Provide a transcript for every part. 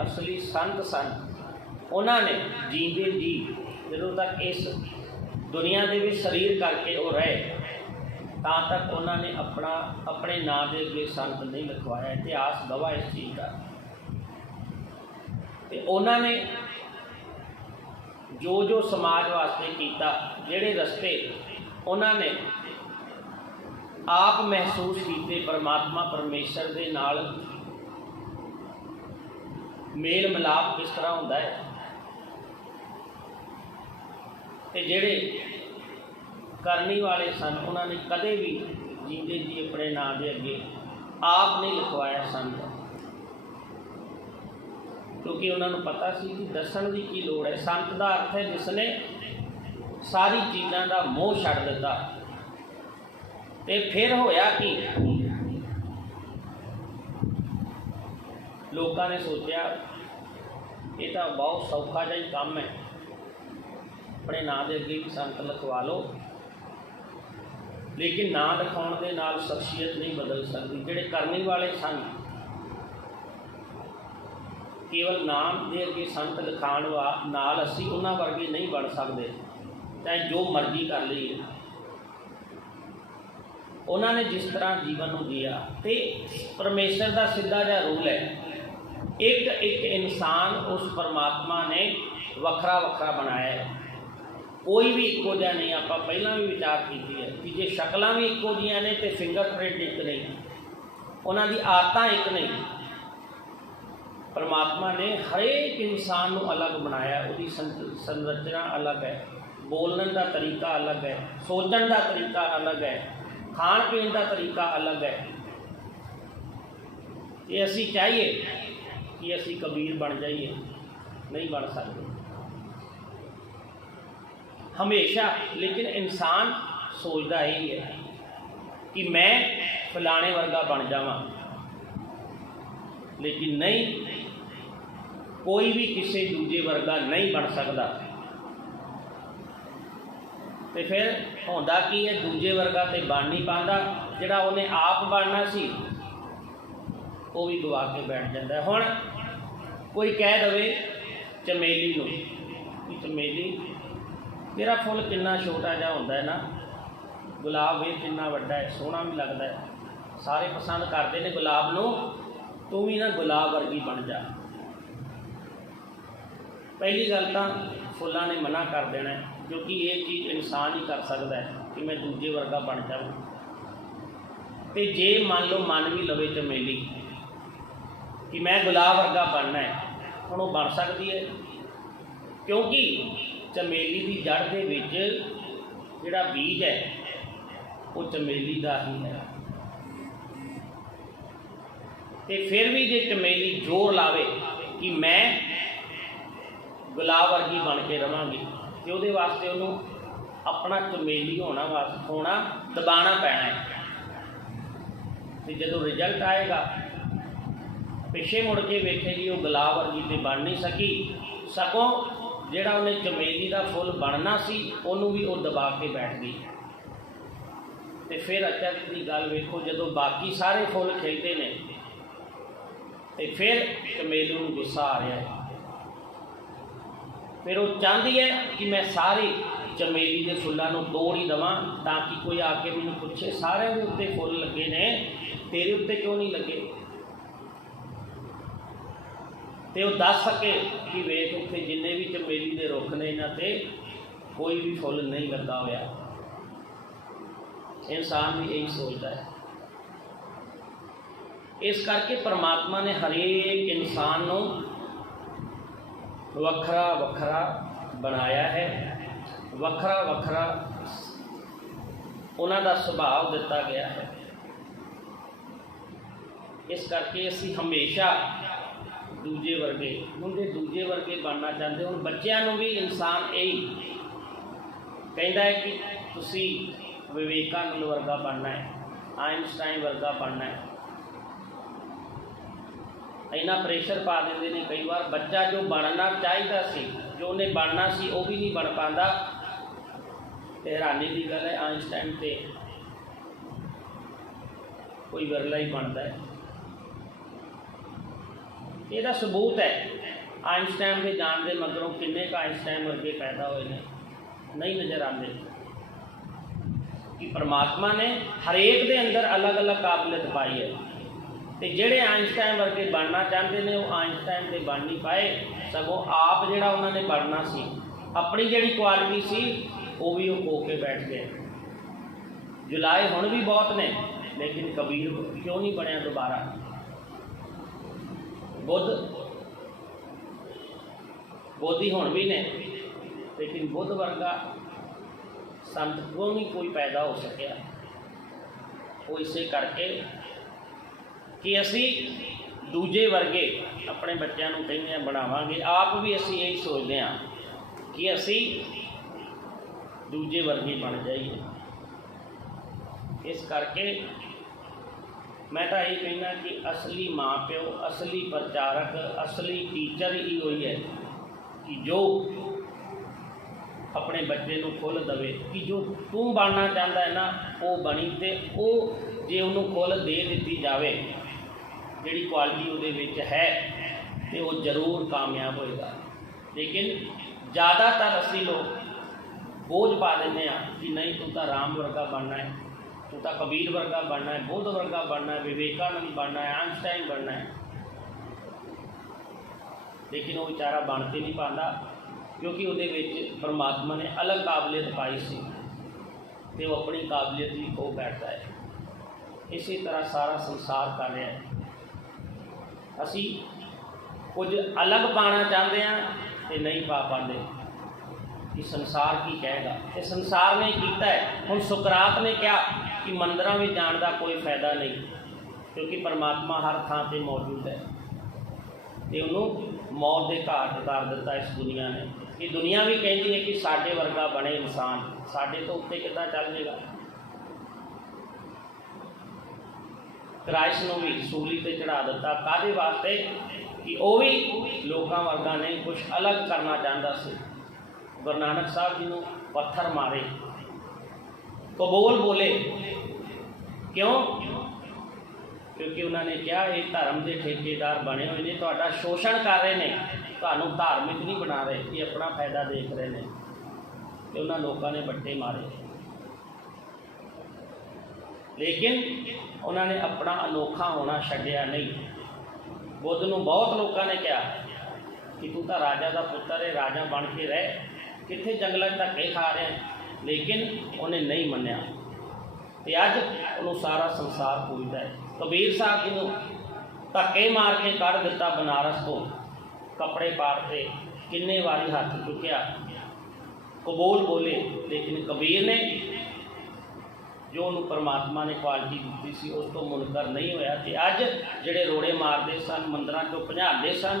असली संत सन उन्होंने जींदे जी ਜਦੋਂ तक इस दुनिया के भी शरीर करके वो रहे ਤਾਂ तक उन्होंने अपने नाँ के अगे संत नहीं लिखवाया। इतिहास गवाह इस चीज़ का। तो उन्होंने जो जो समाज वास्ते किया, जिहड़े रस्ते उन्होंने आप महसूस किए परमात्मा परमेश्वर के नाल मेल मिलाप किस तरह होंदा है, ते जिहड़े करनी वाले सन उन्होंने कदे भी जींदे जी अपने नाम के अगे आप नहीं लिखवाया संत, क्योंकि उन्होंने पता सी कि दसन की की लोड़ है। संत का अर्थ है जिसने सारी चीज़ों का मोह छड्ड दिता। ते फिर होया कि लोगों ने सोचा ये तो बहुत सौखा जिहा ही काम है, अपने नाम के अगे भी संत लिखवा लो, लेकिन ना लिखाने के नाल शख्सियत नहीं बदल सकती। जिहड़े करने वाले सन केवल नाम के अगे संत लिखाण नाल असीं उन्हां वर्गे नहीं बन सकते, चाहे जो मर्जी कर लीए। उन्होंने जिस तरह जीवन को जिया, तो परमेश्वर का सीधा जिहा रूल है, एक एक इंसान उस परमात्मा ने वखरा वखरा बनाया है। कोई भी इक्को जिहा नहीं। आप पहला भी विचार की है कि जे शक्लां भी इक्को जिहियां ने तो फिंगरप्रिंट एक नहीं, उन्होंने आदतां एक नहीं। परमात्मा ने हरेक इंसान को अलग बनाया, उसकी संरचना अलग है, बोलने का तरीका अलग है, सोचने का तरीका अलग है, खाण पीण का तरीका अलग है। ये असी चाहिए कि असी कबीर बन जाइए, नहीं बन सकते हमेशा। लेकिन इंसान सोचता यही है कि मैं फलाने वर्गा बन जावां, लेकिन नहीं, कोई भी किसी दूजे वर्गा नहीं बन सकता। तो फिर होंदा की है, दूजे वर्गा तो बन नहीं पाता, जिहड़ा उन्हें आप बनना सी वो भी गवा के बैठ जाता है। हुण कोई कह दवे चमेली नूं कि चमेली तेरा फुल कितना छोटा जिहा होंदा है ना, गुलाब वे कितना वड्डा है, सोहना भी लगता है, सारे पसंद करते हैं गुलाब नूं, तू भी ना गुलाब वर्गी बन जा। पहली गल तो फुलों ने मना कर देना है, क्योंकि ये चीज़ इंसान ही कर सकता है कि मैं दूजे वर्गा बन जाऊँ। तो जे मान लो मन भी लवे चमेली कि मैं गुलाब वर्गा बनना है, हुण वो बन सकती है, क्योंकि चमेली की जड़ के विच जिहड़ा बीज है वो चमेली का ही है। तो फिर भी जे चमेली जोर लावे कि मैं गुलाब वर्गी बन के रवांगी, तो उहदे वास्ते उन्होंने अपना चमेली होना दबाना पैना है। तो जदों रिजल्ट आएगा पिछे मुड़ के वेखेगी वो गुलाब वर्गी तो बन नहीं सकी, सगों जिहड़ा उन्हें चमेली का फुल बनना सी उन्होंने भी वो दबा के बैठ गई। तो फिर अचरज की गल वेखो, जदों बाकी सारे फुल खिलते हैं तो फिर चमेली नूं गुस्सा आ रहा है, फिर वो चाहती है कि मैं सारे चमेली के फुलों को तोड़ ही देवां, ताकि कोई आके मैनूं पूछे सारे के उत्ते फुल लगे ने, तेरे उत्ते क्यों नहीं लगे, तो वह दस सके कि वेख उत्थे जिन्ने भी चमेली के रुख ने इन्हां ते कोई भी फुल नहीं लगा होया। इंसान भी यही सोचता है। इस करके परमात्मा ने हरेक इंसान को वखरा वखरा बनाया है, वखरा वखरा उन्हां दा सुभाव दिता गया है। इस करके असीं हमेशा दूजे वर्गे मुंडे दूजे वर्गे बनना चाहते। हुण बच्चों को भी इंसान यही कहता है कि तुसी विवेकानंद वर्गा बनना है, आइनस्टाइन वर्गा बनना है। इन्ना प्रेशर पा देंगे ने कई बार बच्चा जो बनना चाहिए सी, जो उन्हें बनना सी वो भी नहीं बन पाता। तो हैरानी की गल है, आइनस्टाइन से कोई विरला ही बनता है। ਇਹਦਾ सबूत है आइनस्टाइन के जान के मगरों किन्ने क आइनस्टाइन वर्गे पैदा हुए हैं, नहीं नज़र आते कि परमात्मा ने हरेक के अंदर अलग अलग काबिलियत पाई है। तो जोड़े आइनस्टाइन वर्गे बनना चाहते हैं वो आइनस्टाइन से बन नहीं पाए, सगों आप जोड़ा उन्होंने बनना सी अपनी जी क्वालिटी सी वो भी वो खो के बैठ गए। जुलाए हुण भी बहुत ने, लेकिन कबीर क्यों नहीं बनया दोबारा? बुद्ध बोधी हुण भी ने, लेकिन बुद्ध वर्गा संत क्यों नहीं कोई पैदा हो सकिया? वो इसे करके कि असी दूजे वर्गे अपने बच्चों को कहने बनावांगे, आप भी असी यही सोचते हैं कि असी दूजे वर्गे बन जाइए। इस करके मैं तो यही कहना कि असली माँ प्यो, असली प्रचारक, असली टीचर ही वही है कि जो अपने बच्चे को खुल दवे कि जो तू बनना चाहता है ना वो बनी, तो वो जे उन्होंने खुल दे दी जाए जी क्वालिटी वो है तो वो जरूर कामयाब होएगा। लेकिन ज़्यादातर असी लोग बोझ पा देते हैं कि नहीं तू तो राम वर्गा बनना है, तू तो कबीर वर्गा बनना है, बुद्ध वर्गा बनना है, विवेकानंद बनना है, आइनस्टाइन बनना है। लेकिन वो बेचारा बनते नहीं पाता क्योंकि वो परमात्मा ने अलग काबिलियत पाई सी तो वो अपनी काबिलियत भी खो बैठता है। इसी तरह सारा संसार कर रहा है। असी कुछ अलग पाना चाहते हैं तो नहीं पा पाते कि संसार की कहेगा। तो संसार ने किया है। हुण सुकरात ने कहा कि मंदिरों में जाने का कोई फायदा नहीं क्योंकि परमात्मा हर थां पर मौजूद है, तो उन्होंने मौत के घाट उतार दिता इस दुनिया ने। ये दुनिया भी कहती है कि साडे वर्गा बने इंसान, साडे तो उत्ते कितना चल जाएगा। क्राइस्ट को भी सूली पर चढ़ा दिता, काहदे वास्ते कि वह भी लोगों वर्गा नहीं कुछ अलग करना चाहता से। गुरु नानक साहब जी को पत्थर मारे, कबूल बोले, क्यों? क्योंकि उन्होंने कहा ये धर्म के ठेकेदार बने हुए ने, तुहाडा शोषण कर रहे हैं, तुहानू धार्मिक नहीं बना रहे, ये अपना फायदा देख रहे हैं। तो उन्होंने लोगों ने बट्टे मारे, लेकिन उन्होंने अपना अनोखा होना छड्डिया नहीं। बुद्ध को बहुत लोगों ने कहा कि तू तो राजा का पुत्र है, राजा बन के रह, कितने जंगलों धक्के खा रहे हैं, लेकिन उन्हें नहीं मन्या। तो अज उन्होंने सारा संसार पूजता है। कबीर साहब जी को धक्के मार के कढ़ दिता बनारस को, कपड़े पाड़ते, किन्ने वारी हाथ चुकया, कबूल बोले, लेकिन कबीर ने जो उन्होंने परमात्मा ने क्वालिटी दी सी उस तो मुनकर नहीं होया। तो अज जोड़े रोड़े मारते सन, मंदिरों चो भजाते सन,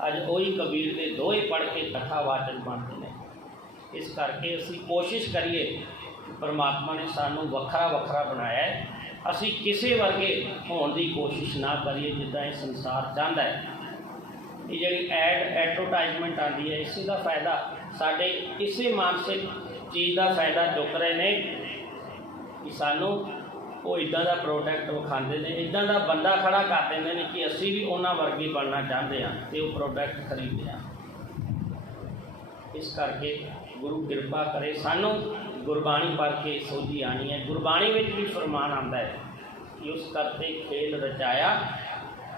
अज वही कबीर के दोहे पढ़ के कथावाचक बनते हैं। इस करके असी कोशिश करिए, परमात्मा ने सानू वखरा वखरा बनाया है, असी किसी वर्गे होने की कोशिश ना करिए जिदा ये संसार चाहता है। ये जी एडवर्टाइजमेंट आती है, इसी का फायदा साढ़े इसी मानसिक चीज़ का फायदा चुक रहे हैं कि सानू वो इदा का प्रोडक्ट विखाते हैं, इदा का बंदा खड़ा कर देंगे ने कि असी भी उन्होंने वर्गे बनना चाहते हैं तो वो प्रोडक्ट खरीदते हैं। इस करके गुरु कृपा करे सानू गुरबाणी पढ़ के सोझी आनी है। गुरबाणी में भी फरमान आता है कि उस करते खेल रचाया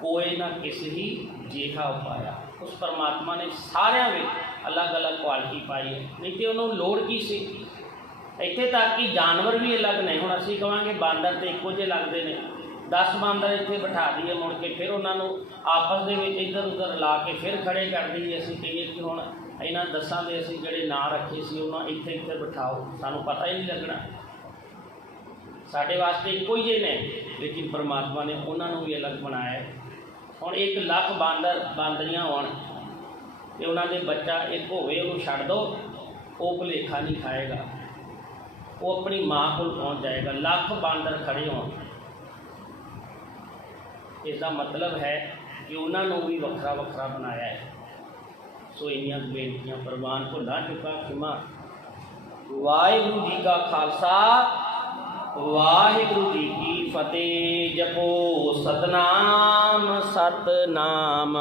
कोई ना किसी ही जेठा उपाया। उस परमात्मा ने सारिया में अलग अलग क्वालिटी पाई है, नहीं तो उन्होंने लोड़ की सी। इत्थे तक कि जानवर भी अलग ने। हुण असीं कहांगे बांदर तो इक्को जे लगते हैं, 10 बांदर इत्थे बिठा दिए, मुड़ के फिर उन्होंने आपस दे विच इधर उधर ला के फिर खड़े कर दईए। असीं कहिए कि हुण इन्हां 10 दे असीं जिहड़े नां रखे सी उन्हां इत्थे इत्थे बिठाओ, सानूं पता ही नहीं लगना। साडे वास्ते इक्को ही ने, लेकिन परमात्मा ने उन्होंने भी अलग बनाया है। हुण 1 लाख बांदर बांदरियां होण ते उन्हां दे बच्चा एक होवे, उहनूं छड्ड दो, वो भुलेखा नहीं खाएगा, वो अपनी माँ को पहुँच जाएगा। लाख बांदर खड़े हों, इसका मतलब है कि उन्होंने भी वखरा वखरा बनाया है। सो इनियां बेनतियां प्रवान भुला चुका खिमा। वाहिगुरू जी का खालसा ਵਾਹਿਗੁਰੂ ਜੀ ਕੀ ਫਤਿਹ। ਜਪੋ ਸਤਨਾਮ ਸਤਨਾਮ।